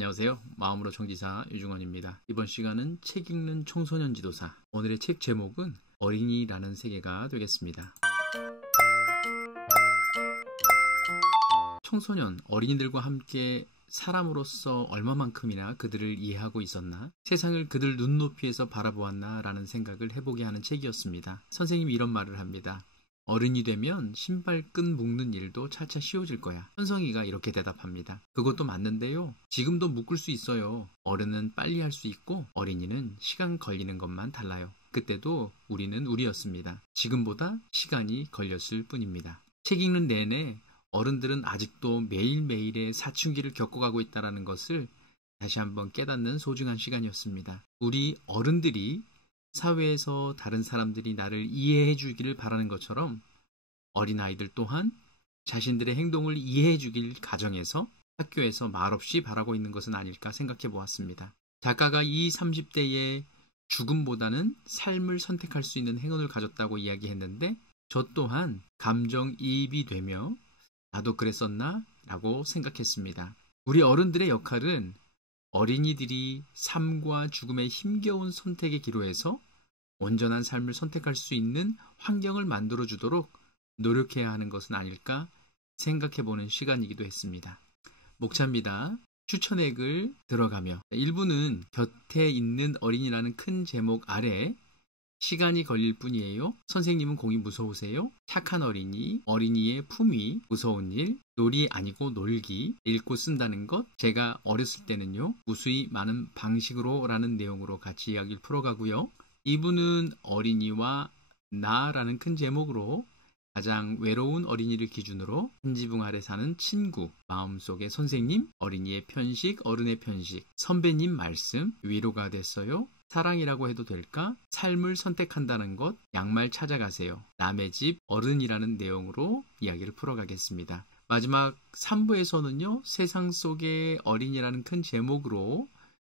안녕하세요. 마음으로 청지사 유중원입니다. 이번 시간은 책 읽는 청소년 지도사. 오늘의 책 제목은 어린이라는 세계가 되겠습니다. 청소년, 어린이들과 함께 사람으로서 얼마만큼이나 그들을 이해하고 있었나? 세상을 그들 눈높이에서 바라보았나? 라는 생각을 해보게 하는 책이었습니다. 선생님이 이런 말을 합니다. 어른이 되면 신발끈 묶는 일도 차차 쉬워질 거야. 현성이가 이렇게 대답합니다. 그것도 맞는데요. 지금도 묶을 수 있어요. 어른은 빨리 할 수 있고 어린이는 시간 걸리는 것만 달라요. 그때도 우리는 우리였습니다. 지금보다 시간이 걸렸을 뿐입니다. 책 읽는 내내 어른들은 아직도 매일매일의 사춘기를 겪어가고 있다는 것을 다시 한번 깨닫는 소중한 시간이었습니다. 우리 어른들이 사회에서 다른 사람들이 나를 이해해 주기를 바라는 것처럼 어린아이들 또한 자신들의 행동을 이해해 주길 가정에서 학교에서 말없이 바라고 있는 것은 아닐까 생각해 보았습니다. 작가가 이 30대의 죽음보다는 삶을 선택할 수 있는 행운을 가졌다고 이야기했는데 저 또한 감정이입이 되며 나도 그랬었나? 라고 생각했습니다. 우리 어른들의 역할은 어린이들이 삶과 죽음의 힘겨운 선택의 기로에서 온전한 삶을 선택할 수 있는 환경을 만들어주도록 노력해야 하는 것은 아닐까 생각해보는 시간이기도 했습니다. 목차입니다. 추천액을 들어가며 1부는 곁에 있는 어린이라는 큰 제목 아래 시간이 걸릴 뿐이에요. 선생님은 공이 무서우세요? 착한 어린이, 어린이의 품위, 무서운 일, 놀이 아니고 놀기, 읽고 쓴다는 것. 제가 어렸을 때는요. 무수히 많은 방식으로 라는 내용으로 같이 이야기를 풀어가고요. 2부는 어린이와 나라는 큰 제목으로 가장 외로운 어린이를 기준으로 한 지붕 아래 사는 친구, 마음속의 선생님, 어린이의 편식, 어른의 편식, 선배님 말씀, 위로가 됐어요. 사랑이라고 해도 될까? 삶을 선택한다는 것, 양말 찾아가세요. 남의 집, 어른이라는 내용으로 이야기를 풀어가겠습니다. 마지막 3부에서는요. 세상 속의 어린이라는 큰 제목으로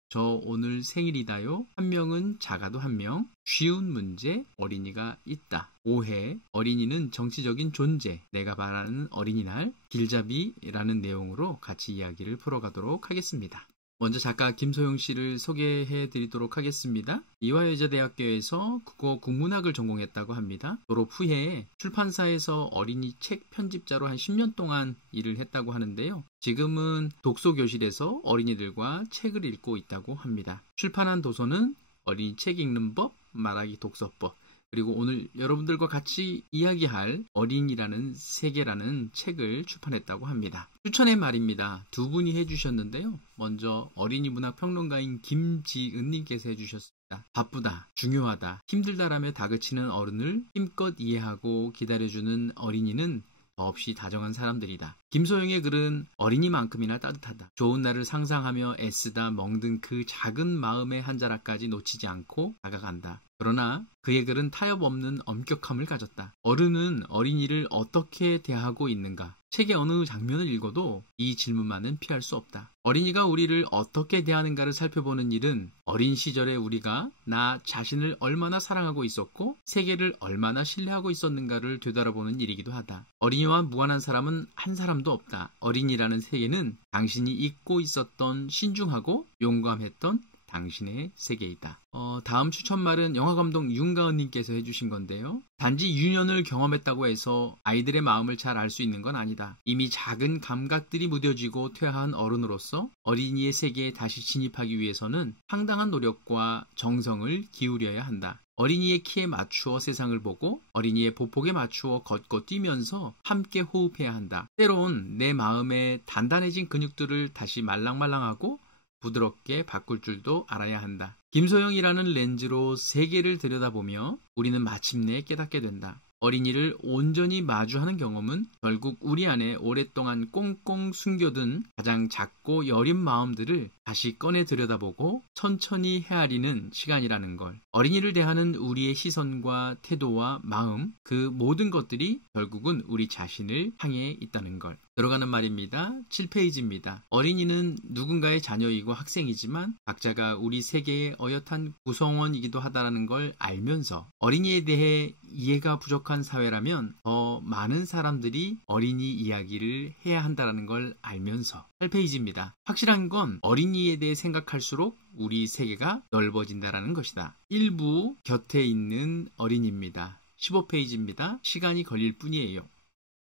저 오늘 생일이다요. 한 명은 작아도 한 명. 쉬운 문제, 어린이가 있다. 오해, 어린이는 정치적인 존재. 내가 바라는 어린이날, 길잡이라는 내용으로 같이 이야기를 풀어가도록 하겠습니다. 먼저 작가 김소영 씨를 소개해 드리도록 하겠습니다. 이화여자대학교에서 국어 국문학을 전공했다고 합니다. 졸업 후에 출판사에서 어린이 책 편집자로 한 10년 동안 일을 했다고 하는데요. 지금은 독서교실에서 어린이들과 책을 읽고 있다고 합니다. 출판한 도서는 어린이 책 읽는 법, 말하기 독서법, 그리고 오늘 여러분들과 같이 이야기할 어린이라는 세계라는 책을 출판했다고 합니다. 추천의 말입니다. 두 분이 해주셨는데요. 먼저 어린이 문학 평론가인 김지은님께서 해주셨습니다. 바쁘다, 중요하다, 힘들다라며 다그치는 어른을 힘껏 이해하고 기다려주는 어린이는 더없이 다정한 사람들이다. 김소영의 글은 어린이만큼이나 따뜻하다. 좋은 날을 상상하며 애쓰다 멍든 그 작은 마음의 한 자락까지 놓치지 않고 다가간다. 그러나 그의 글은 타협 없는 엄격함을 가졌다. 어른은 어린이를 어떻게 대하고 있는가? 책의 어느 장면을 읽어도 이 질문만은 피할 수 없다. 어린이가 우리를 어떻게 대하는가를 살펴보는 일은 어린 시절에 우리가 나 자신을 얼마나 사랑하고 있었고 세계를 얼마나 신뢰하고 있었는가를 되돌아보는 일이기도 하다. 어린이와 무관한 사람은 한 사람도 없다. 어린이라는 세계는 당신이 잊고 있었던 신중하고 용감했던 당신의 세계이다. 다음 추천말은 영화감독 윤가은님께서 해주신 건데요. 단지 유년을 경험했다고 해서 아이들의 마음을 잘 알 수 있는 건 아니다. 이미 작은 감각들이 무뎌지고 퇴화한 어른으로서 어린이의 세계에 다시 진입하기 위해서는 상당한 노력과 정성을 기울여야 한다. 어린이의 키에 맞추어 세상을 보고 어린이의 보폭에 맞추어 걷고 뛰면서 함께 호흡해야 한다. 때론 내 마음의 단단해진 근육들을 다시 말랑말랑하고 부드럽게 바꿀 줄도 알아야 한다. 김소영이라는 렌즈로 세계를 들여다보며 우리는 마침내 깨닫게 된다. 어린이를 온전히 마주하는 경험은 결국 우리 안에 오랫동안 꽁꽁 숨겨둔 가장 작고 여린 마음들을 다시 꺼내 들여다보고 천천히 헤아리는 시간이라는 걸. 어린이를 대하는 우리의 시선과 태도와 마음, 그 모든 것들이 결국은 우리 자신을 향해 있다는 걸. 들어가는 말입니다. 7페이지입니다. 어린이는 누군가의 자녀이고 학생이지만 각자가 우리 세계의 어엿한 구성원이기도 하다는 걸 알면서 어린이에 대해 이해가 부족한 사회라면 더 많은 사람들이 어린이 이야기를 해야 한다는 걸 알면서 8페이지입니다. 확실한 건 어린이에 대해 생각할수록 우리 세계가 넓어진다는 것이다. 일부 곁에 있는 어린이입니다. 15페이지입니다. 시간이 걸릴 뿐이에요.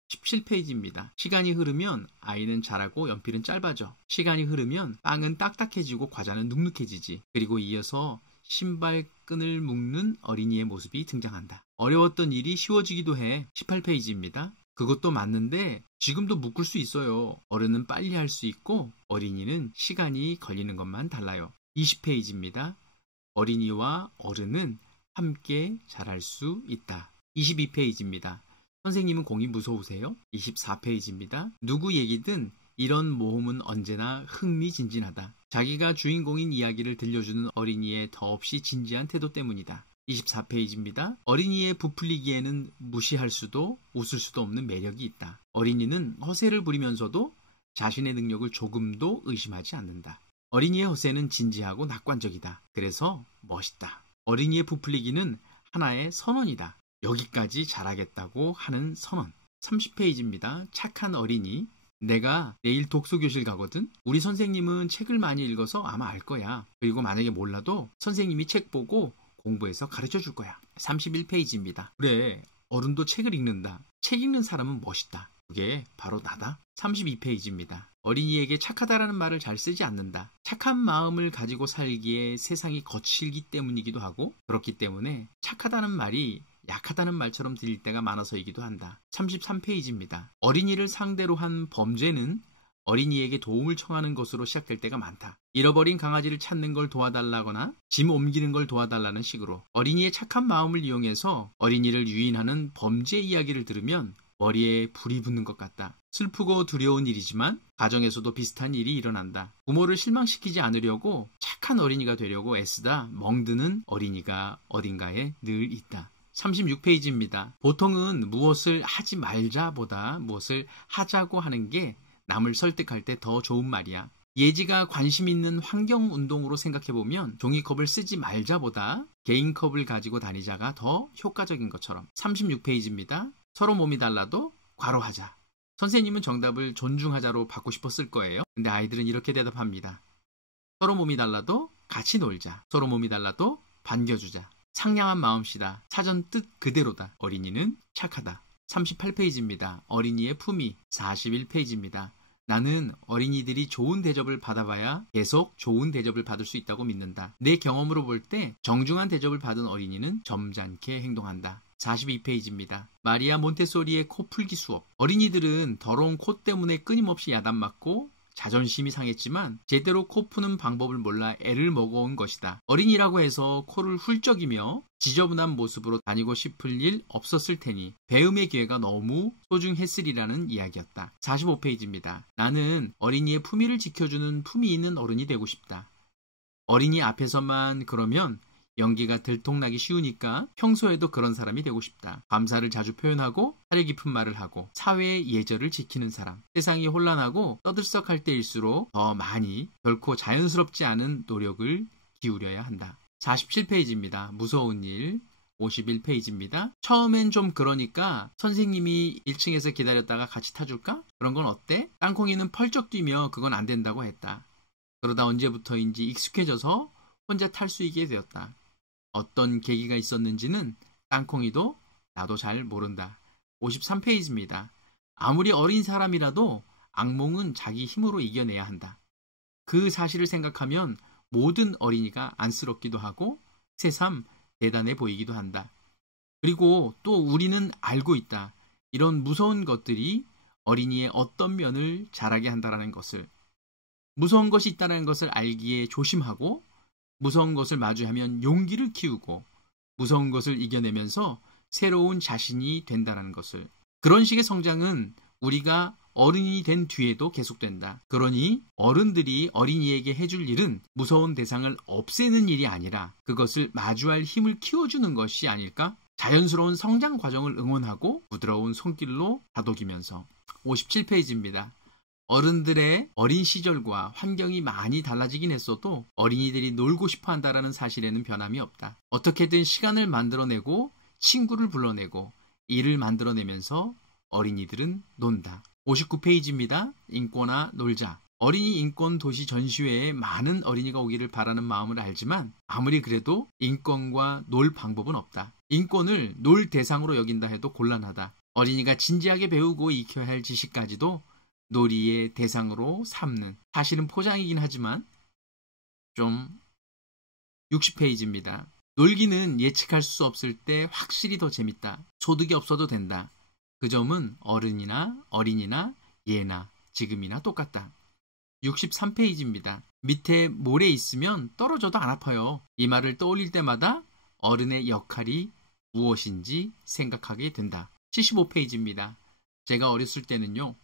17페이지입니다. 시간이 흐르면 아이는 자라고 연필은 짧아져. 시간이 흐르면 빵은 딱딱해지고 과자는 눅눅해지지. 그리고 이어서 신발끈을 묶는 어린이의 모습이 등장한다. 어려웠던 일이 쉬워지기도 해. 18페이지입니다. 그것도 맞는데 지금도 묶을 수 있어요. 어른은 빨리 할 수 있고 어린이는 시간이 걸리는 것만 달라요. 20페이지입니다. 어린이와 어른은 함께 자랄 수 있다. 22페이지입니다. 선생님은 공이 무서우세요? 24페이지입니다. 누구 얘기든 이런 모험은 언제나 흥미진진하다. 자기가 주인공인 이야기를 들려주는 어린이의 더없이 진지한 태도 때문이다. 24페이지입니다. 어린이의 부풀리기에는 무시할 수도 웃을 수도 없는 매력이 있다. 어린이는 허세를 부리면서도 자신의 능력을 조금도 의심하지 않는다. 어린이의 허세는 진지하고 낙관적이다. 그래서 멋있다. 어린이의 부풀리기는 하나의 선언이다. 여기까지 잘하겠다고 하는 선언. 30페이지입니다. 착한 어린이. 내가 내일 독서교실 가거든. 우리 선생님은 책을 많이 읽어서 아마 알 거야. 그리고 만약에 몰라도 선생님이 책 보고 공부해서 가르쳐 줄 거야. 31페이지입니다. 그래, 어른도 책을 읽는다. 책 읽는 사람은 멋있다. 그게 바로 나다. 32페이지입니다. 어린이에게 착하다라는 말을 잘 쓰지 않는다. 착한 마음을 가지고 살기에 세상이 거칠기 때문이기도 하고 그렇기 때문에 착하다는 말이 약하다는 말처럼 들릴 때가 많아서이기도 한다. 33페이지입니다. 어린이를 상대로 한 범죄는 어린이에게 도움을 청하는 것으로 시작될 때가 많다. 잃어버린 강아지를 찾는 걸 도와달라거나 짐 옮기는 걸 도와달라는 식으로 어린이의 착한 마음을 이용해서 어린이를 유인하는 범죄 이야기를 들으면 머리에 불이 붙는 것 같다. 슬프고 두려운 일이지만 가정에서도 비슷한 일이 일어난다. 부모를 실망시키지 않으려고 착한 어린이가 되려고 애쓰다 멍드는 어린이가 어딘가에 늘 있다. 36페이지입니다. 보통은 무엇을 하지 말자보다 무엇을 하자고 하는 게 남을 설득할 때 더 좋은 말이야. 예지가 관심 있는 환경운동으로 생각해보면 종이컵을 쓰지 말자보다 개인컵을 가지고 다니자가 더 효과적인 것처럼. 36페이지입니다. 서로 몸이 달라도 과로하자. 선생님은 정답을 존중하자로 받고 싶었을 거예요. 근데 아이들은 이렇게 대답합니다. 서로 몸이 달라도 같이 놀자. 서로 몸이 달라도 반겨주자. 상냥한 마음씨다. 사전 뜻 그대로다. 어린이는 착하다. 38페이지입니다. 어린이의 품위. 41페이지입니다. 나는 어린이들이 좋은 대접을 받아봐야 계속 좋은 대접을 받을 수 있다고 믿는다. 내 경험으로 볼 때 정중한 대접을 받은 어린이는 점잖게 행동한다. 42페이지입니다. 마리아 몬테소리의 코 풀기 수업. 어린이들은 더러운 코 때문에 끊임없이 야단맞고 자존심이 상했지만 제대로 코 푸는 방법을 몰라 애를 먹어온 것이다. 어린이라고 해서 코를 훌쩍이며 지저분한 모습으로 다니고 싶을 일 없었을 테니 배움의 기회가 너무 소중했으리라는 이야기였다. 45페이지입니다. 나는 어린이의 품위를 지켜주는 품위 있는 어른이 되고 싶다. 어린이 앞에서만 그러면 연기가 들통나기 쉬우니까 평소에도 그런 사람이 되고 싶다. 감사를 자주 표현하고 사려 깊은 말을 하고 사회의 예절을 지키는 사람. 세상이 혼란하고 떠들썩할 때일수록 더 많이 결코 자연스럽지 않은 노력을 기울여야 한다. 47페이지입니다. 무서운 일. 51페이지입니다. 처음엔 좀 그러니까 선생님이 1층에서 기다렸다가 같이 타줄까? 그런 건 어때? 땅콩이는 펄쩍 뛰며 그건 안 된다고 했다. 그러다 언제부터인지 익숙해져서 혼자 탈 수 있게 되었다. 어떤 계기가 있었는지는 땅콩이도 나도 잘 모른다. 53페이지입니다. 아무리 어린 사람이라도 악몽은 자기 힘으로 이겨내야 한다. 그 사실을 생각하면 모든 어린이가 안쓰럽기도 하고 새삼 대단해 보이기도 한다. 그리고 또 우리는 알고 있다. 이런 무서운 것들이 어린이의 어떤 면을 자라게 한다는 것을. 무서운 것이 있다는 것을 알기에 조심하고 무서운 것을 마주하면 용기를 키우고 무서운 것을 이겨내면서 새로운 자신이 된다는 것을. 그런 식의 성장은 우리가 어른이 된 뒤에도 계속된다. 그러니 어른들이 어린이에게 해줄 일은 무서운 대상을 없애는 일이 아니라 그것을 마주할 힘을 키워주는 것이 아닐까? 자연스러운 성장 과정을 응원하고 부드러운 손길로 다독이면서 57페이지입니다. 어른들의 어린 시절과 환경이 많이 달라지긴 했어도 어린이들이 놀고 싶어 한다는 사실에는 변함이 없다. 어떻게든 시간을 만들어내고 친구를 불러내고 일을 만들어내면서 어린이들은 논다. 59페이지입니다. 인권아 놀자. 어린이 인권 도시 전시회에 많은 어린이가 오기를 바라는 마음을 알지만 아무리 그래도 인권과 놀 방법은 없다. 인권을 놀 대상으로 여긴다 해도 곤란하다. 어린이가 진지하게 배우고 익혀야 할 지식까지도 놀이의 대상으로 삼는, 사실은 포장이긴 하지만 좀. 60페이지입니다. 놀기는 예측할 수 없을 때 확실히 더 재밌다. 소득이 없어도 된다. 그 점은 어른이나 어린이나 예나 지금이나 똑같다. 63페이지입니다. 밑에 모래 있으면 떨어져도 안 아파요. 이 말을 떠올릴 때마다 어른의 역할이 무엇인지 생각하게 된다. 75페이지입니다. 제가 어렸을 때는요.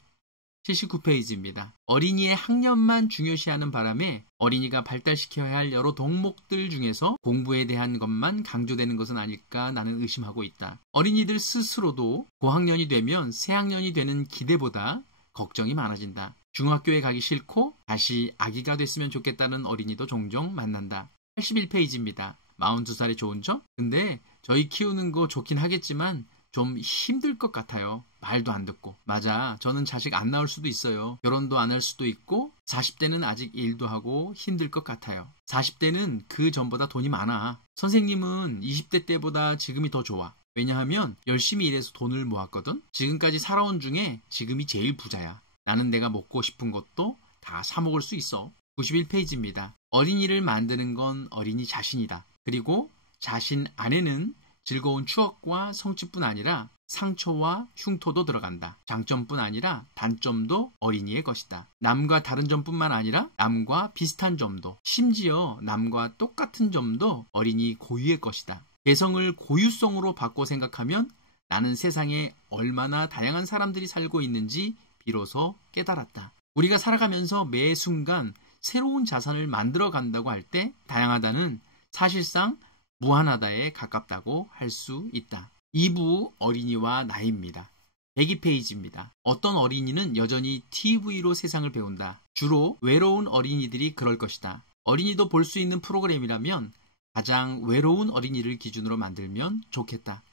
79페이지입니다. 어린이의 학년만 중요시하는 바람에 어린이가 발달시켜야 할 여러 덕목들 중에서 공부에 대한 것만 강조되는 것은 아닐까 나는 의심하고 있다. 어린이들 스스로도 고학년이 되면 새학년이 되는 기대보다 걱정이 많아진다. 중학교에 가기 싫고 다시 아기가 됐으면 좋겠다는 어린이도 종종 만난다. 81페이지입니다. 42살의 좋은 점? 근데 저희 키우는 거 좋긴 하겠지만 좀 힘들 것 같아요. 말도 안 듣고. 맞아. 저는 자식 안 낳을 수도 있어요. 결혼도 안 할 수도 있고 40대는 아직 일도 하고 힘들 것 같아요. 40대는 그 전보다 돈이 많아. 선생님은 20대 때보다 지금이 더 좋아. 왜냐하면 열심히 일해서 돈을 모았거든. 지금까지 살아온 중에 지금이 제일 부자야. 나는 내가 먹고 싶은 것도 다 사 먹을 수 있어. 91페이지입니다. 어린이를 만드는 건 어린이 자신이다. 그리고 자신 안에는 즐거운 추억과 성취뿐 아니라 상처와 흉터도 들어간다. 장점뿐 아니라 단점도 어린이의 것이다. 남과 다른 점뿐만 아니라 남과 비슷한 점도, 심지어 남과 똑같은 점도 어린이 고유의 것이다. 개성을 고유성으로 바꿔 생각하면 나는 세상에 얼마나 다양한 사람들이 살고 있는지 비로소 깨달았다. 우리가 살아가면서 매 순간 새로운 자산을 만들어 간다고 할 때 다양하다는 사실상 무한하다에 가깝다고 할 수 있다. 2부 어린이와 나이입니다. 102페이지입니다. 어떤 어린이는 여전히 TV로 세상을 배운다. 주로 외로운 어린이들이 그럴 것이다. 어린이도 볼 수 있는 프로그램이라면 가장 외로운 어린이를 기준으로 만들면 좋겠다.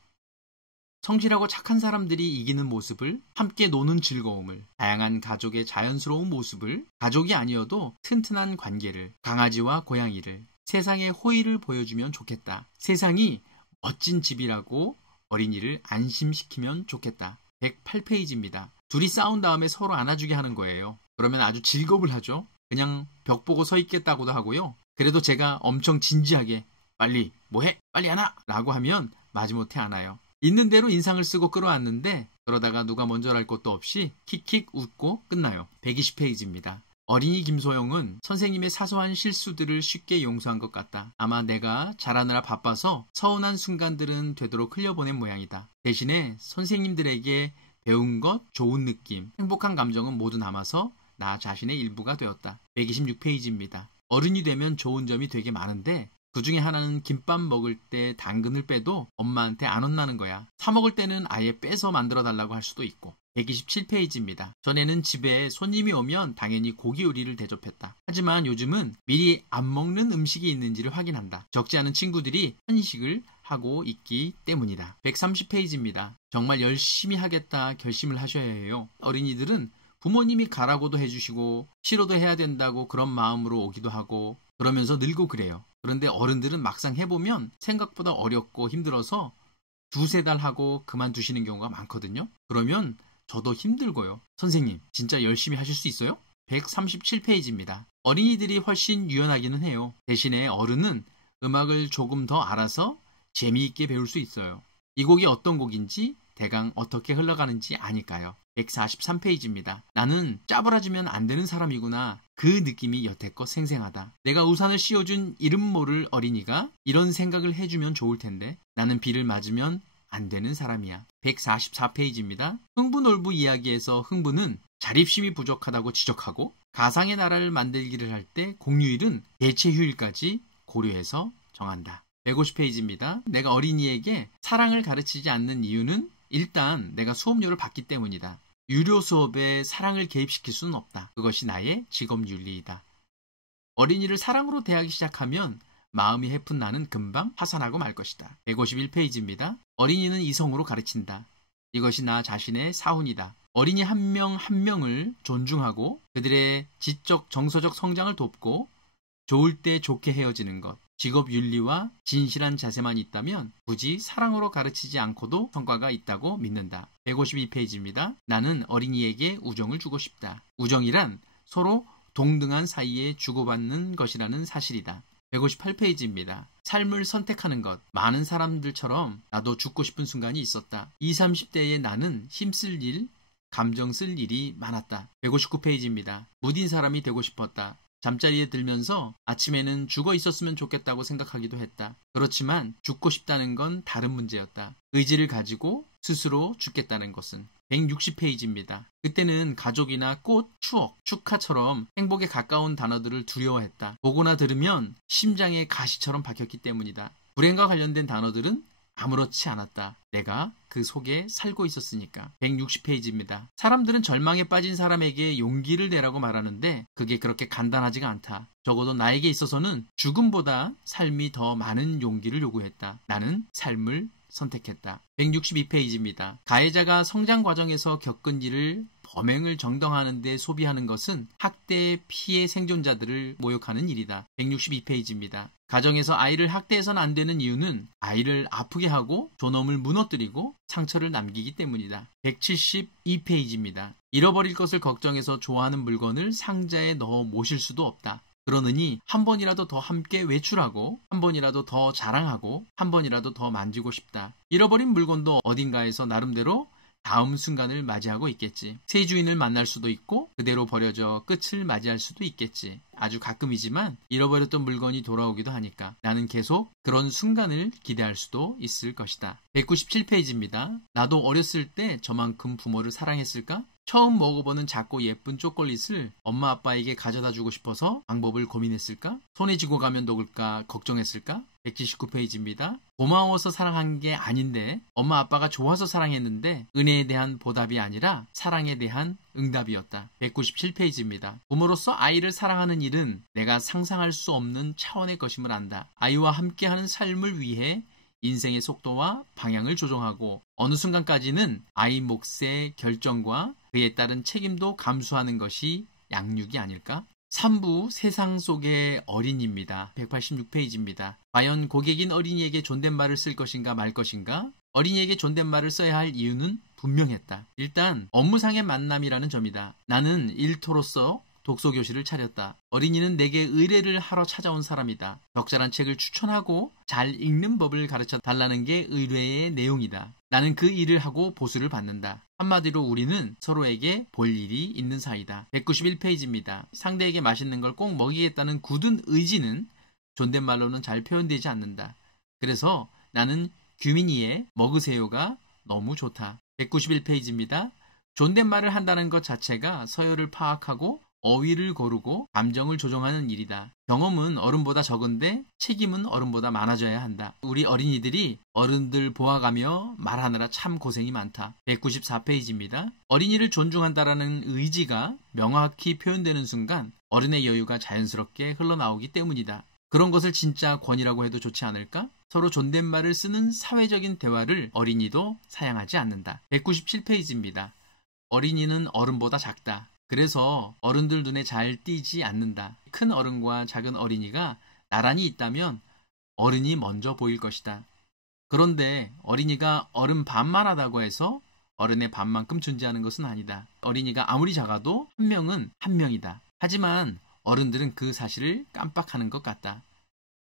성실하고 착한 사람들이 이기는 모습을, 함께 노는 즐거움을, 다양한 가족의 자연스러운 모습을, 가족이 아니어도 튼튼한 관계를, 강아지와 고양이를, 세상의 호의를 보여주면 좋겠다. 세상이 멋진 집이라고 어린이를 안심시키면 좋겠다. 108페이지입니다. 둘이 싸운 다음에 서로 안아주게 하는 거예요. 그러면 아주 즐겁을 하죠. 그냥 벽 보고 서 있겠다고도 하고요. 그래도 제가 엄청 진지하게 빨리 뭐해? 빨리 안아! 라고 하면 마지못해 안아요. 있는 대로 인상을 쓰고 끌어안는데 그러다가 누가 먼저랄 것도 없이 킥킥 웃고 끝나요. 120페이지입니다. 어린이 김소영은 선생님의 사소한 실수들을 쉽게 용서한 것 같다. 아마 내가 잘하느라 바빠서 서운한 순간들은 되도록 흘려보낸 모양이다. 대신에 선생님들에게 배운 것, 좋은 느낌, 행복한 감정은 모두 남아서 나 자신의 일부가 되었다. 126페이지입니다. 어른이 되면 좋은 점이 되게 많은데 그 중에 하나는 김밥 먹을 때 당근을 빼도 엄마한테 안 혼나는 거야. 사 먹을 때는 아예 빼서 만들어 달라고 할 수도 있고. 127페이지입니다. 전에는 집에 손님이 오면 당연히 고기 요리를 대접했다. 하지만 요즘은 미리 안 먹는 음식이 있는지를 확인한다. 적지 않은 친구들이 편식을 하고 있기 때문이다. 130페이지입니다. 정말 열심히 하겠다 결심을 하셔야 해요. 어린이들은 부모님이 가라고도 해주시고 싫어도 해야 된다고 그런 마음으로 오기도 하고 그러면서 늘고 그래요. 그런데 어른들은 막상 해보면 생각보다 어렵고 힘들어서 두세 달 하고 그만두시는 경우가 많거든요. 그러면 저도 힘들고요. 선생님, 진짜 열심히 하실 수 있어요? 137페이지입니다. 어린이들이 훨씬 유연하기는 해요. 대신에 어른은 음악을 조금 더 알아서 재미있게 배울 수 있어요. 이 곡이 어떤 곡인지 대강 어떻게 흘러가는지 아니까요. 143페이지입니다. 나는 짜부라지면 안 되는 사람이구나. 그 느낌이 여태껏 생생하다. 내가 우산을 씌워준 이름 모를 어린이가 이런 생각을 해주면 좋을 텐데 나는 비를 맞으면 안 되는 사람이야. 144페이지입니다. 흥부놀부 이야기에서 흥부는 자립심이 부족하다고 지적하고 가상의 나라를 만들기를 할 때 공휴일은 대체 휴일까지 고려해서 정한다. 150페이지입니다. 내가 어린이에게 사랑을 가르치지 않는 이유는 일단 내가 수업료를 받기 때문이다. 유료 수업에 사랑을 개입시킬 수는 없다. 그것이 나의 직업 윤리이다. 어린이를 사랑으로 대하기 시작하면 마음이 해픈 나는 금방 파산하고 말 것이다. 151페이지입니다. 어린이는 이성으로 가르친다. 이것이 나 자신의 사훈이다. 어린이 한 명 한 명을 존중하고 그들의 지적, 정서적 성장을 돕고 좋을 때 좋게 헤어지는 것, 직업 윤리와 진실한 자세만 있다면 굳이 사랑으로 가르치지 않고도 성과가 있다고 믿는다. 152페이지입니다. 나는 어린이에게 우정을 주고 싶다. 우정이란 서로 동등한 사이에 주고받는 것이라는 사실이다. 158페이지입니다. 삶을 선택하는 것. 많은 사람들처럼 나도 죽고 싶은 순간이 있었다. 20, 30대의 나는 힘쓸 일, 감정 쓸 일이 많았다. 159페이지입니다. 무딘 사람이 되고 싶었다. 잠자리에 들면서 아침에는 죽어 있었으면 좋겠다고 생각하기도 했다. 그렇지만 죽고 싶다는 건 다른 문제였다. 의지를 가지고 스스로 죽겠다는 것은. 160페이지입니다. 그때는 가족이나 꽃, 추억, 축하처럼 행복에 가까운 단어들을 두려워했다. 보거나 들으면 심장에 가시처럼 박혔기 때문이다. 불행과 관련된 단어들은 아무렇지 않았다. 내가 그 속에 살고 있었으니까. 160페이지입니다. 사람들은 절망에 빠진 사람에게 용기를 내라고 말하는데 그게 그렇게 간단하지가 않다. 적어도 나에게 있어서는 죽음보다 삶이 더 많은 용기를 요구했다. 나는 삶을 선택했다. 162페이지입니다. 가해자가 성장 과정에서 겪은 일을 범행을 정당화하는 데 소비하는 것은 학대 피해 생존자들을 모욕하는 일이다. 162페이지입니다. 가정에서 아이를 학대해서는 안 되는 이유는 아이를 아프게 하고 존엄을 무너뜨리고 상처를 남기기 때문이다. 172페이지입니다. 잃어버릴 것을 걱정해서 좋아하는 물건을 상자에 넣어 모실 수도 없다. 그러느니 한 번이라도 더 함께 외출하고 한 번이라도 더 자랑하고 한 번이라도 더 만지고 싶다. 잃어버린 물건도 어딘가에서 나름대로 다음 순간을 맞이하고 있겠지. 새 주인을 만날 수도 있고 그대로 버려져 끝을 맞이할 수도 있겠지. 아주 가끔이지만 잃어버렸던 물건이 돌아오기도 하니까 나는 계속 그런 순간을 기대할 수도 있을 것이다. 197페이지입니다. 나도 어렸을 때 저만큼 부모를 사랑했을까? 처음 먹어보는 작고 예쁜 초콜릿을 엄마 아빠에게 가져다 주고 싶어서 방법을 고민했을까? 손에 쥐고 가면 녹을까 걱정했을까? 179페이지입니다. 고마워서 사랑한 게 아닌데 엄마 아빠가 좋아서 사랑했는데 은혜에 대한 보답이 아니라 사랑에 대한 응답이었다. 197페이지입니다. 부모로서 아이를 사랑하는 일은 내가 상상할 수 없는 차원의 것임을 안다. 아이와 함께하는 삶을 위해 인생의 속도와 방향을 조정하고 어느 순간까지는 아이 몫의 결정과 그에 따른 책임도 감수하는 것이 양육이 아닐까? 3부 세상 속의 어린이입니다. 186페이지입니다. 과연 고객인 어린이에게 존댓말을 쓸 것인가 말 것인가? 어린이에게 존댓말을 써야 할 이유는 분명했다. 일단 업무상의 만남이라는 점이다. 나는 일터로서 독서교실을 차렸다. 어린이는 내게 의뢰를 하러 찾아온 사람이다. 적절한 책을 추천하고 잘 읽는 법을 가르쳐 달라는 게 의뢰의 내용이다. 나는 그 일을 하고 보수를 받는다. 한마디로 우리는 서로에게 볼 일이 있는 사이다. 191페이지입니다. 상대에게 맛있는 걸 꼭 먹이겠다는 굳은 의지는 존댓말로는 잘 표현되지 않는다. 그래서 나는 규민이의 먹으세요가 너무 좋다. 191페이지입니다. 존댓말을 한다는 것 자체가 서열을 파악하고 어휘를 고르고 감정을 조정하는 일이다. 경험은 어른보다 적은데 책임은 어른보다 많아져야 한다. 우리 어린이들이 어른들 보아가며 말하느라 참 고생이 많다. 194페이지입니다. 어린이를 존중한다라는 의지가 명확히 표현되는 순간 어른의 여유가 자연스럽게 흘러나오기 때문이다. 그런 것을 진짜 권위라고 해도 좋지 않을까? 서로 존댓말을 쓰는 사회적인 대화를 어린이도 사양하지 않는다. 197페이지입니다. 어린이는 어른보다 작다. 그래서 어른들 눈에 잘 띄지 않는다. 큰 어른과 작은 어린이가 나란히 있다면 어른이 먼저 보일 것이다. 그런데 어린이가 어른 반만 하다고 해서 어른의 반만큼 존재하는 것은 아니다. 어린이가 아무리 작아도 한 명은 한 명이다. 하지만 어른들은 그 사실을 깜빡하는 것 같다.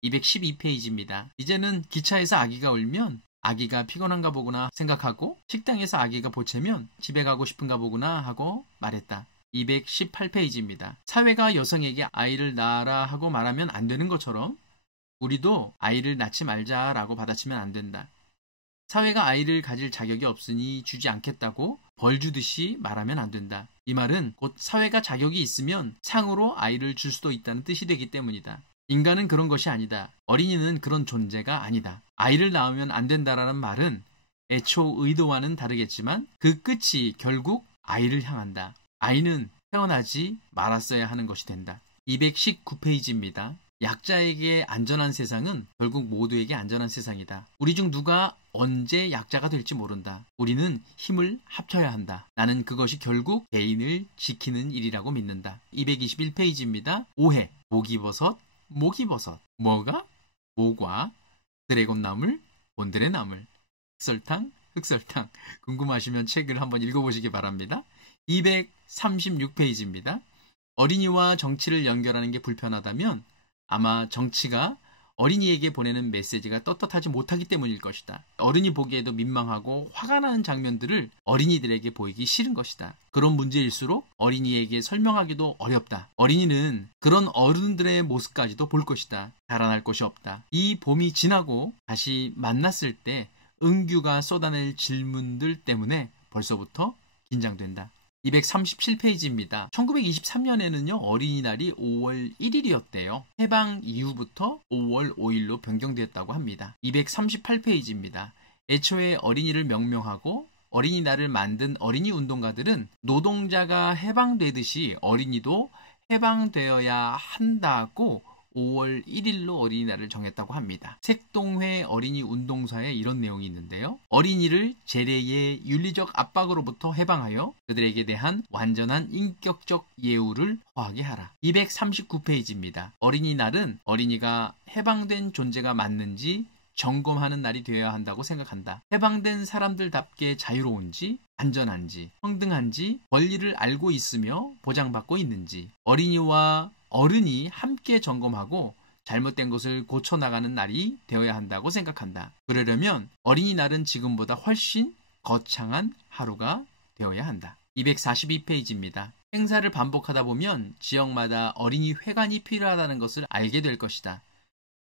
212페이지입니다. 이제는 기차에서 아기가 울면 아기가 피곤한가 보구나 생각하고 식당에서 아기가 보채면 집에 가고 싶은가 보구나 하고 말했다. 218페이지입니다. 사회가 여성에게 아이를 낳아라 하고 말하면 안 되는 것처럼 우리도 아이를 낳지 말자라고 받아치면 안 된다. 사회가 아이를 가질 자격이 없으니 주지 않겠다고 벌 주듯이 말하면 안 된다. 이 말은 곧 사회가 자격이 있으면 상으로 아이를 줄 수도 있다는 뜻이 되기 때문이다. 인간은 그런 것이 아니다. 어린이는 그런 존재가 아니다. 아이를 낳으면 안 된다라는 말은 애초 의도와는 다르겠지만 그 끝이 결국 아이를 향한다. 아이는 태어나지 말았어야 하는 것이 된다. 219페이지입니다. 약자에게 안전한 세상은 결국 모두에게 안전한 세상이다. 우리 중 누가 언제 약자가 될지 모른다. 우리는 힘을 합쳐야 한다. 나는 그것이 결국 개인을 지키는 일이라고 믿는다. 221페이지입니다. 오해, 목이버섯, 목이버섯. 뭐가? 모과, 드래곤나물, 곤드레 나물, 흑설탕, 흑설탕. 궁금하시면 책을 한번 읽어보시기 바랍니다. 236페이지입니다. 어린이와 정치를 연결하는 게 불편하다면 아마 정치가 어린이에게 보내는 메시지가 떳떳하지 못하기 때문일 것이다. 어른이 보기에도 민망하고 화가 나는 장면들을 어린이들에게 보이기 싫은 것이다. 그런 문제일수록 어린이에게 설명하기도 어렵다. 어린이는 그런 어른들의 모습까지도 볼 것이다. 달아날 것이 없다. 이 봄이 지나고 다시 만났을 때 은규가 쏟아낼 질문들 때문에 벌써부터 긴장된다. 237페이지입니다. 1923년에는요, 어린이날이 5월 1일이었대요. 해방 이후부터 5월 5일로 변경되었다고 합니다. 238페이지입니다. 애초에 어린이를 명명하고 어린이날을 만든 어린이 운동가들은 노동자가 해방되듯이 어린이도 해방되어야 한다고 5월 1일로 어린이날을 정했다고 합니다. 색동회 어린이 운동사에 이런 내용이 있는데요. 어린이를 재래의 윤리적 압박으로부터 해방하여 그들에게 대한 완전한 인격적 예우를 허하게 하라. 239페이지입니다. 어린이날은 어린이가 해방된 존재가 맞는지 점검하는 날이 되어야 한다고 생각한다. 해방된 사람들답게 자유로운지, 안전한지, 평등한지, 권리를 알고 있으며 보장받고 있는지, 어린이와 어른이 함께 점검하고 잘못된 것을 고쳐나가는 날이 되어야 한다고 생각한다. 그러려면 어린이날은 지금보다 훨씬 거창한 하루가 되어야 한다. 242페이지입니다. 행사를 반복하다 보면 지역마다 어린이 회관이 필요하다는 것을 알게 될 것이다.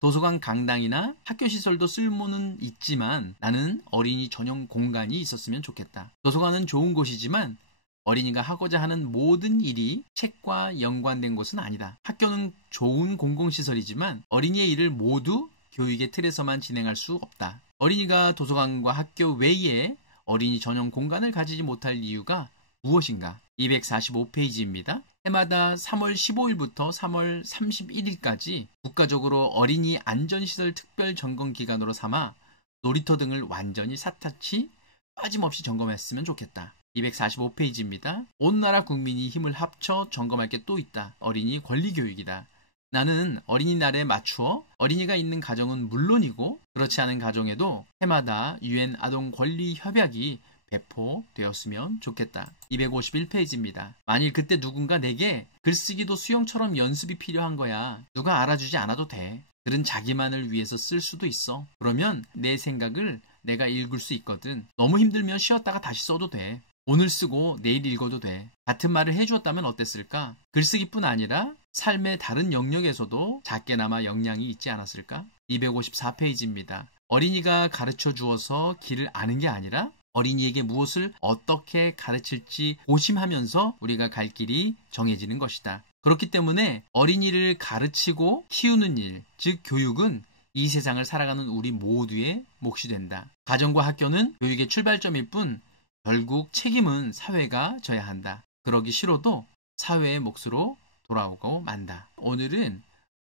도서관 강당이나 학교시설도 쓸모는 있지만 나는 어린이 전용 공간이 있었으면 좋겠다. 도서관은 좋은 곳이지만 어린이가 하고자 하는 모든 일이 책과 연관된 곳은 아니다. 학교는 좋은 공공시설이지만 어린이의 일을 모두 교육의 틀에서만 진행할 수 없다. 어린이가 도서관과 학교 외에 어린이 전용 공간을 가지지 못할 이유가 무엇인가? 245페이지입니다. 해마다 3월 15일부터 3월 31일까지 국가적으로 어린이 안전시설 특별 점검 기간으로 삼아 놀이터 등을 완전히 샅샅이 빠짐없이 점검했으면 좋겠다. 245페이지입니다. 온 나라 국민이 힘을 합쳐 점검할 게 또 있다. 어린이 권리교육이다. 나는 어린이날에 맞추어 어린이가 있는 가정은 물론이고 그렇지 않은 가정에도 해마다 UN 아동권리협약이 배포되었으면 좋겠다. 251페이지입니다. 만일 그때 누군가 내게 글쓰기도 수영처럼 연습이 필요한 거야. 누가 알아주지 않아도 돼. 글은 자기만을 위해서 쓸 수도 있어. 그러면 내 생각을 내가 읽을 수 있거든. 너무 힘들면 쉬었다가 다시 써도 돼. 오늘 쓰고 내일 읽어도 돼. 같은 말을 해주었다면 어땠을까? 글쓰기뿐 아니라 삶의 다른 영역에서도 작게나마 영향이 있지 않았을까? 254페이지입니다. 어린이가 가르쳐 주어서 길을 아는 게 아니라 어린이에게 무엇을 어떻게 가르칠지 고심하면서 우리가 갈 길이 정해지는 것이다. 그렇기 때문에 어린이를 가르치고 키우는 일, 즉 교육은 이 세상을 살아가는 우리 모두의 몫이 된다. 가정과 학교는 교육의 출발점일 뿐 결국 책임은 사회가 져야 한다. 그러기 싫어도 사회의 몫으로 돌아오고 만다. 오늘은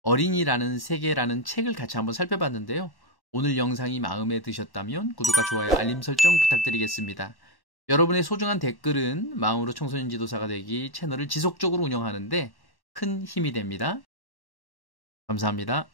어린이라는 세계라는 책을 같이 한번 살펴봤는데요. 오늘 영상이 마음에 드셨다면 구독과 좋아요, 알림 설정 부탁드리겠습니다. 여러분의 소중한 댓글은 마음으로 청소년 지도사가 되기 채널을 지속적으로 운영하는데 큰 힘이 됩니다. 감사합니다.